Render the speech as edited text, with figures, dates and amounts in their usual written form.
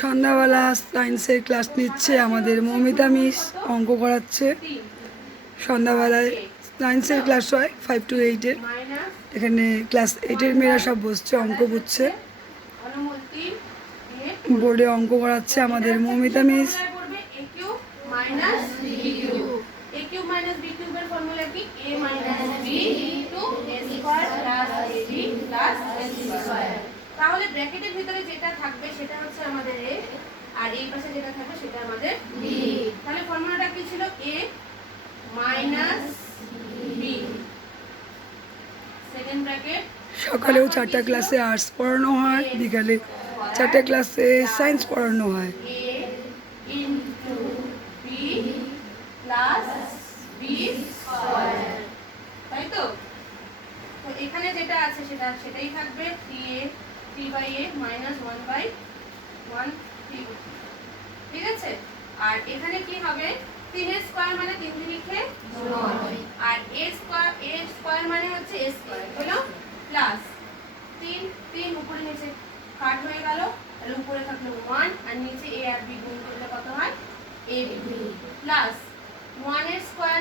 সন্ধ্যাবেলা সায়েন্সের ক্লাস নিচ্ছে আমাদের মৌমিতা মিস, অঙ্ক করাচ্ছে। সন্ধ্যাবেলায় সায়েন্সের ক্লাস হয় 5 to 8-এর। এখানে ক্লাস 8-এর মেয়েরা সব বসছে, অঙ্ক বুঝছে। বোর্ডে অঙ্ক করাচ্ছে আমাদের মৌমিতা মিস। তাহলে ব্র্যাকেটের ভিতরে যেটা থাকবে সেটা হচ্ছে আমাদের a, আর এই পাশে যেটা থাকবে সেটা আমাদের b। তাহলে ফর্মুলাটা কি ছিল? a minus b। Second bracket. সকালেও 4টা ক্লাসে আর্টস পড়ানো হয়, বিকালে 4টা ক্লাসে সায়েন্স পড়ানো হয়। a into b plus b square, তাই তো? তো এখানে যেটা আছে সেটাই থাকবে 3a মাইনাস 1/1 ঠিক আছে। আর এখানে কি হবে? 3 এর স্কয়ার মানে 3 লিখে 9, আর a স্কয়ার মানে হচ্ছে a স্কয়ার হলো প্লাস 3 উপরে নিচে কাট হয়ে গেল, আর উপরে থাকলো 1, আর নিচে a আর b গুণ করলে কত হয়? ab প্লাস 1 এর স্কয়ার